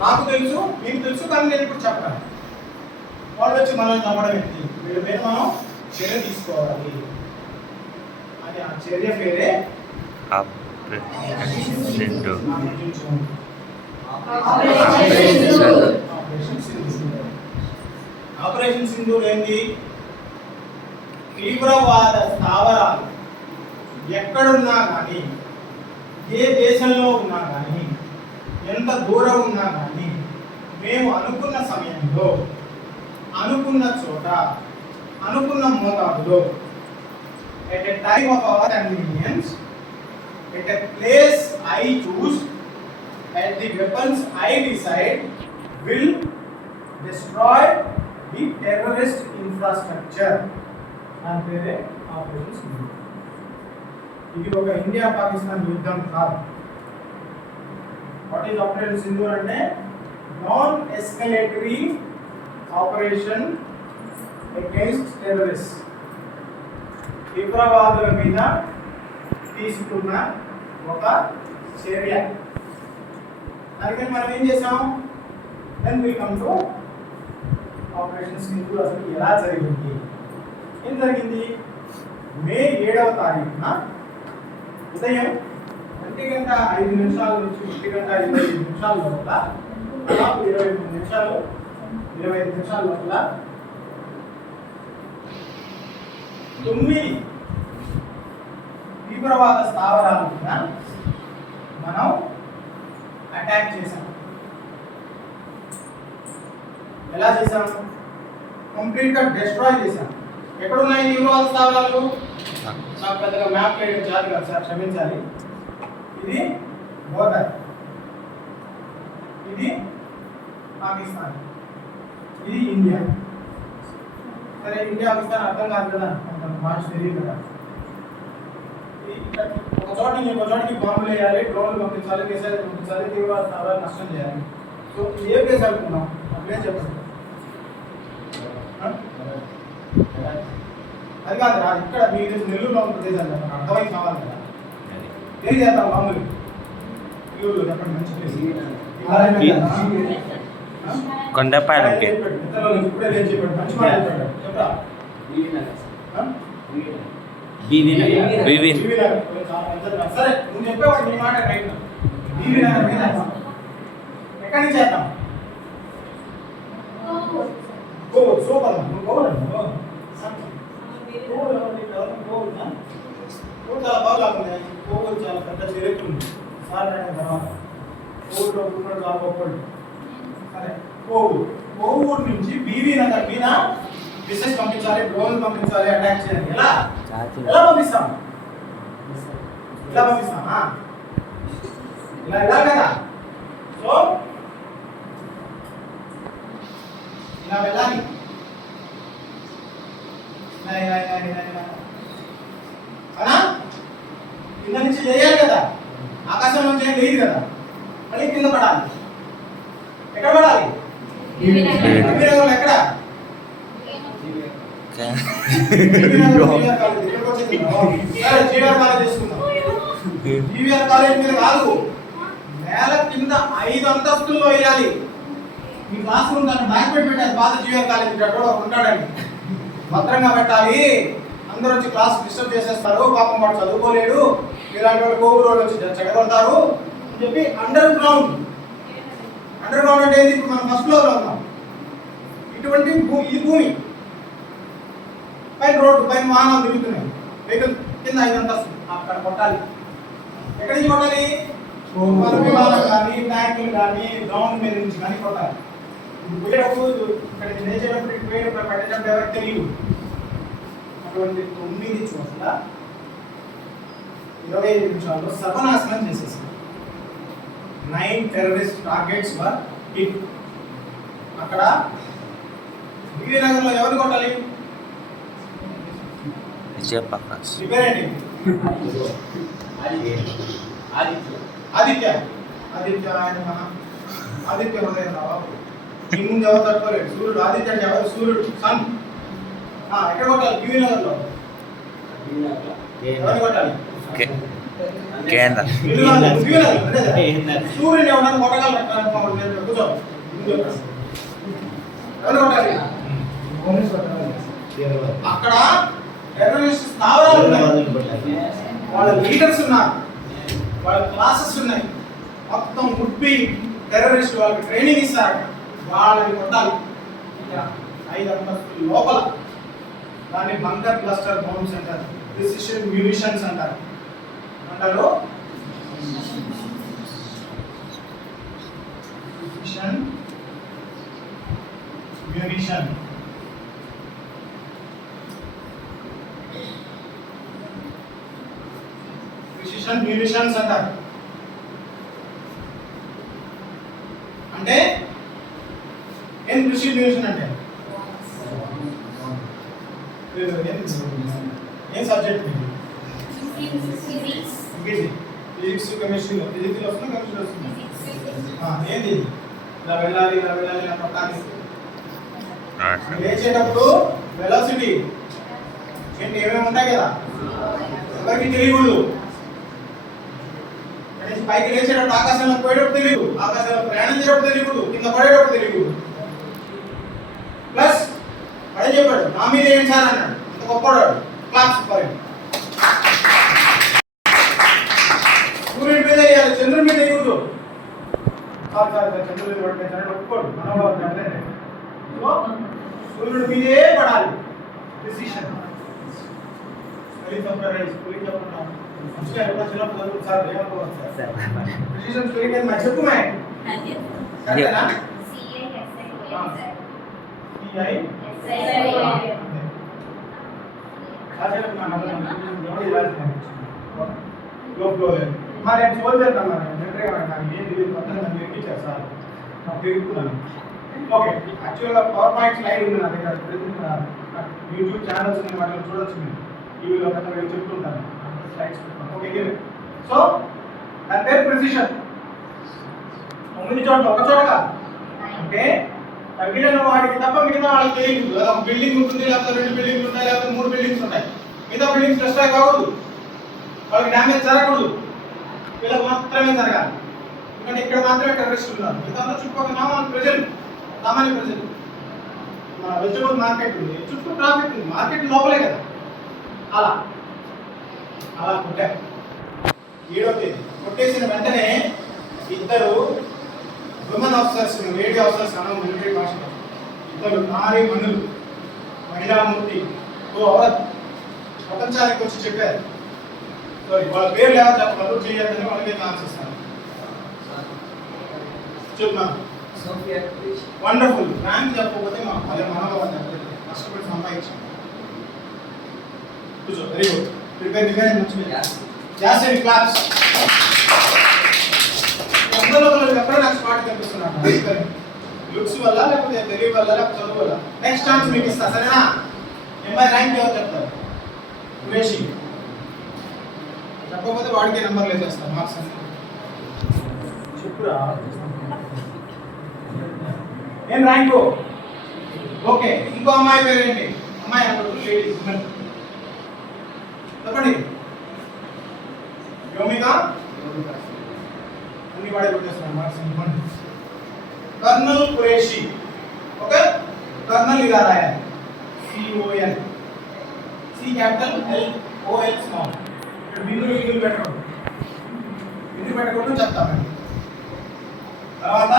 నాకు తెలుసు మీకు తెలుసు కానీ నేను ఇప్పుడు చెప్పాను. వాళ్ళు వచ్చి మనల్ని నమ్మడం ఏంటి? వీళ్ళ మీద మనం చర్య తీసుకోవాలి. అని ఆ చర్య పేరే ఆపరేషన్ సింధూర్ ఏంటి? తీవ్రవాద స్థావరాలు ఎక్కడున్నా కానీ ఏ దేశంలో ఉన్నా కానీ ఎంత దూరం ఉన్నా కానీ మేము అనుకున్న సమయంలో అనుకున్న చోట అనుకున్న మోతాదులో at a time of our convenience, at a place I choose, at the weapons I decide, will destroy the terrorist infrastructure. దాని పేరే ఆపరేషన్ సింధూర్ ఇది ఒక ఇండియా పాకిస్తాన్ యుద్ధం కాదు వాట్ ఈస్ ఆపరేషన్ సింధూర్ అంటే? Non escalatory operation against terrorist తీవ్రవాదుల మీద తీసుకున్న ఒక చర్య. అందుకని మనం ఏం చేసాం then we come to operation Sindoor. అసలు ఎలా జరిగింది? ఏం జరిగింది? మే ఏడవ తారీఖున ఉదయం ఒంటి గంట ఐదు నిమిషాల నుంచి ఒంటి గంట ఇరవై ఐదు నిమిషాల లోపల దాదాపు ఇరవై మూడు నిమిషాలు ఇరవై ఐదు నిమిషాల లోపల తొమ్మిది తీవ్రవాద స్థావరాల మీద మనం అటాక్ చేసాం ఎలా చేసాం కంప్లీట్గా డిస్ట్రాయ్ చేసాం ఎక్కడున్నాయి తీవ్రవాద స్థావరాలు? నాకు పెద్దగా మ్యాప్ వేయడం చాలు కదా సార్ క్షమించాలి. ఇది బోర్డర్ ఇది పాకిస్తాన్ ఇది ఇండియా సరే ఇండియా పాకిస్తాన్ అర్థం కాదు కదా కొంత భాష తెలియదు కదా ఈ ఇక్కడ ఒక చోట నుంచి ఒక చోటకి బాంబులు వేయాలి డ్రోన్లు పంపించాలి కేసాలు పంపించాలి తీవ్రవాద స్థావరాలు నష్టం చేయాలి సో ఏ ప్లేస్ అనుకున్నాం ఆ ప్లేస్ చెప్పండి ఆ? అది కాదు రా ఇక్కడ మీరు నెల్లూరులో ఉన్న ప్రదేశం కదా నాకు అర్థమై కావాలి కదా ఏం చేద్దాం మామూలు నెల్లూరులో చెప్పండి మంచి ప్లేస్ కొండపాలెంకి ఇప్పుడే లేచి చెప్పండి మంచి మాట చెప్పండి చెప్పరా ఆ? BV BV BV Nagar. చాలా మంచిది రా. సరే నువ్వు చెప్పేవాడు నీ మాట రైట్ బీవీ నగర్ మీద ఎక్కడి నుంచి చేద్దాం గోవూరు సూపర్ నువ్వు గోవూరు నువ్వు గోవూరు గోవూరు చాలా బాగా ఉంది గోవూరు చాలా పెద్ద చరిత్ర ఉంది. సార్ అయిన తర్వాత. గోవూరులో ఉన్నాడు చాలా గొప్పడు సరే? కోవూరు కోవూరు నుంచి బీవీ నగర్ మీద బిజినెస్ పంపించాలి డ్రోన్ పంపించాలి అటాక్ చేయాలి. ఎలా? ఎలా పంపిస్తాం? ఇలా పంపిస్తామా? ఇలా ఇలా కదా? సో ఇలా వెళ్ళాలి. ఇలా ఇలా ఇలా ఇలా ఇలా. కింద నుంచి చేయాలి కదా. ఆకాశం నుంచి ఏం లేదు కదా. మళ్ళీ కింద పడాలి. ఎక్కడ పడాలి? ఎక్కడ? జీవీఆర్ కాలేజ్ మీద కాదు. నేల కింద ఐదు అంతస్తుల్లో వేయాలి. మీ క్లాస్ రూమ్ దాన్ని డాక్యుమెంట్ పెట్టాలి. పాత జీవీఆర్ కాలేజ్ ఉంటాడండి. భద్రంగా పెట్టాలి. అందరూ వచ్చి క్లాస్ డిస్టర్బ్ చేసేస్తారు పాపం వాడు చదువుకోలేడు ఇలాంటి వాళ్ళు కోవిడ్ వాళ్ళు వచ్చి చెడగొడతారు అని చెప్పి అండర్ గ్రౌండ్ అండర్ గ్రౌండ్ అంటే ఏంది? ఇప్పుడు మనం ఫస్ట్ ఫ్లోర్లో ఉన్నాం. ఇటువంటి భూ- ఈ భూమి పైన రోడ్డు పైన వాహనాలు తిరుగుతున్నాయి. వెహికల్ కింద ఐదు అంతస్తు అక్కడ కొట్టాలి. ఎక్కడి నుంచి కొట్టాలి? విమానం కానీ ట్యాంకులు కానీ గ్రౌండ్ మీద నుంచి కానీ కొట్టాలి. ఇప్పుడు పోయేటప్పుడు ఇక్కడ లేచేటప్పుడు ఇటు పోయేటప్పుడు పెట్టేటప్పుడు ఎవరికి తెలియదు. అటువంటి తొమ్మిది చోట్ల ఇరవై ఐదు నిమిషాల్లో సర్వనాశనం చేసేసారు nine terrorist targets were hit అక్కడ విజయనగరంలో ఎవరు కొట్టాలి? ఆదిత్య. ఆదిత్య. ఆయన మహా ఆదిత్య ముందు ఎవరు సూర్యుడు. ఆదిత్య ఎవరు? సూర్యుడు. సన్. ఎక్కడ కొట్టాలి? విజయనగర్లో ఎవరిని కొట్టాలి? ఓకే కేంద్ర. సూర్యుని ఎవరైనా కొట్టగలరు? కూర్చో. ముందు చెప్పు. ఎవరు కొట్టాలి? అక్కడ టెర్రరిస్ట్ స్థావరాలు ఉన్నాయి. వాళ్ళ లీడర్స్ ఉన్నారు. వాళ్ళ క్లాసెస్ ఉన్నాయి. మొత్తం ఉడ్బి టెర్రరిస్ట్ వాళ్ళకి ట్రైనింగ్ ఇస్తారు. వాళ్ళని కొట్టాలి. ఐదు అంతస్తుల లోపల. దాన్ని బంకర్ క్లస్టర్ బాంబ్స్ అంటారు ప్రిసిషన్ మ్యూనిషన్స్ అంటారు. అంటారు ప్రిసిషన్ మ్యూనిషన్ ప్రిసిషన్ మ్యూనిషన్స్ అంటారు. అంటే ఏం ప్రిసిషన్ మ్యూనిషన్ అంటే? ఏం- ఏం సబ్జెక్ట్ ఇది? ఫిజిక్స్ కెమిస్ట్రీలో ఫిజిక్స్ వస్తుంది కెమిస్ట్రీ వస్తుంది? ఆ, ఏంది? ఇలా వెళ్ళాలి ఇలా వెళ్ళాలి ఇలా కొట్టాలి లేచేటప్పుడు వెలాసిటీ ఏంటి ఏమేమి ఉంటాయి కదా? ఎవరికి తెలియకూడదు? కనీసం పైకి లేచేటప్పుడు ఆకాశంలో పోయేటప్పుడు తెలియదు ఆకాశంలో ప్రయాణం చేసేటప్పుడు తెలియకూడదు. కింద పడేటప్పుడు తెలియకూడదు. ప్లస్ అదే చెప్పాడు నా మీద ఏం సార్ అన్నాడు అంత గొప్పవాడు క్లాస్ సూపర్ సూర్యుడి మీద వేయాలి చంద్రుడి మీద వేయకూడదు. సార్ సార్ సార్ చంద్రుడి మీద పడితే చంద్రుడు ఒప్పుకోడు. మనోభావం అంటే సో సూర్యుడి మీదే పడాలి. డిసిషన్ స్పెల్లింగ్ చెప్పారు స్పెల్లింగ్ చెప్పకుండా మంచిగా ఎప్పుడు చిన్నప్పుడు చదువు సార్ ఏమనుకోవచ్చు సార్? డిసిషన్ స్పెల్లింగ్ ఏంది మరి చెప్పు మే కరెక్టేనా సిఐ మరి నేను సోల్జర్ అన్నారు మిలిటరీ నాకు ఏం తెలియదు కొత్తగా నన్ను నేర్పించారు సార్ నాకు తెలుపుతున్నాను ఓకే యాక్చువల్గా పవర్ పాయింట్ స్లైడ్ ఉంది నా దగ్గర ప్రజెంట్ యూట్యూబ్ ఛానల్స్ ఉన్నాయి వాటిలో చూడొచ్చు మీరు. టీవీలో కథ వెళ్ళి చెప్తుంటాను. స్లైడ్స్ ఓకే సో దాని పేరు ప్రిసిషన్ తొమ్మిది చోట్ల ఒక చోట కాదు. అంటే తగిలిన వాడికి తప్ప మిగతా వాళ్ళకి తెలియదు ఒక బిల్డింగ్ ఉంటుంది లేకపోతే రెండు బిల్డింగ్లు ఉంటాయి లేకపోతే మూడు బిల్డింగ్స్ ఉంటాయి. మిగతా బిల్డింగ్స్ డిస్ట్రాయ్ కాకూడదు. వాళ్ళకి డ్యామేజ్ జరగకూడదు. వీళ్ళకి మాత్రమే జరగాలి. ఎందుకంటే ఇక్కడ మాత్రమే టెర్రరిస్టులు ఉన్నారు. మిగతా చుట్టుపక్కల మామూలు ప్రజలు సామాన్య ప్రజలు. మన వెజిటబుల్ మార్కెట్ ఉంది. చుట్టూ ట్రాఫిక్ ఉంది. మార్కెట్ లోపలే కదా. అలా. అలా కొట్టారు. ఏడో తేదీ. కొట్టేసిన వెంటనే ఇద్దరు విమెన్ ఆఫీసర్స్ లేడీ ఆఫీసర్స్ అన్న మిలిటరీ భాషలో ఇద్దరు నారీ మనులు మహిళామూర్తి. ఓ అవత్ ప్రపంచానికి వచ్చి చెప్పారు. సారీ వాళ్ళ పేర్లు ఎవరు చెప్పగలరు చేయొద్దని వాళ్ళకి ఛాన్స్ ఇస్తాను చెప్తున్నాను వండర్ఫుల్ ర్యాంక్ చెప్పకపోతే మా పది మనోభావం. కష్టపడి సంపాదించాం వెరీ గుడ్ ప్రిపేర్ ప్రిపేర్ మంచిగా. కనిపిస్తున్నాడు లుక్స్ వల్ల లేకపోతే తెలివి వల్ల లేకపోతే చదువు వల్ల? నెక్స్ట్ ఛాన్స్ మీకు ఇస్తా సరేనా? ఎంఐ ర్యాంక్ ఎవరు చెప్తారు? సురేషి చెప్పకపోతే వాడికి నెంబర్ వేసేస్తాను మార్క్స్ చెప్పురా. ఏం ర్యాంకు? ఓకే ఇంకో అమ్మాయి పేరు ఏంటి అమ్మాయి అప్పుడు లేడీ ఉమెన్ చెప్పండి. యోమిక? అన్ని వాడే కొట్టేస్తున్నాను మార్క్స్ ఇవ్వండి కర్నల్ కురేషి ఓకే కర్నల్ ఇలా రాయాలి COL C capital L OL small ఇక్కడ బిందులు బిందులు పెట్టకూడదు? బిందులు పెట్టకూడదు చెప్తామండి. తర్వాత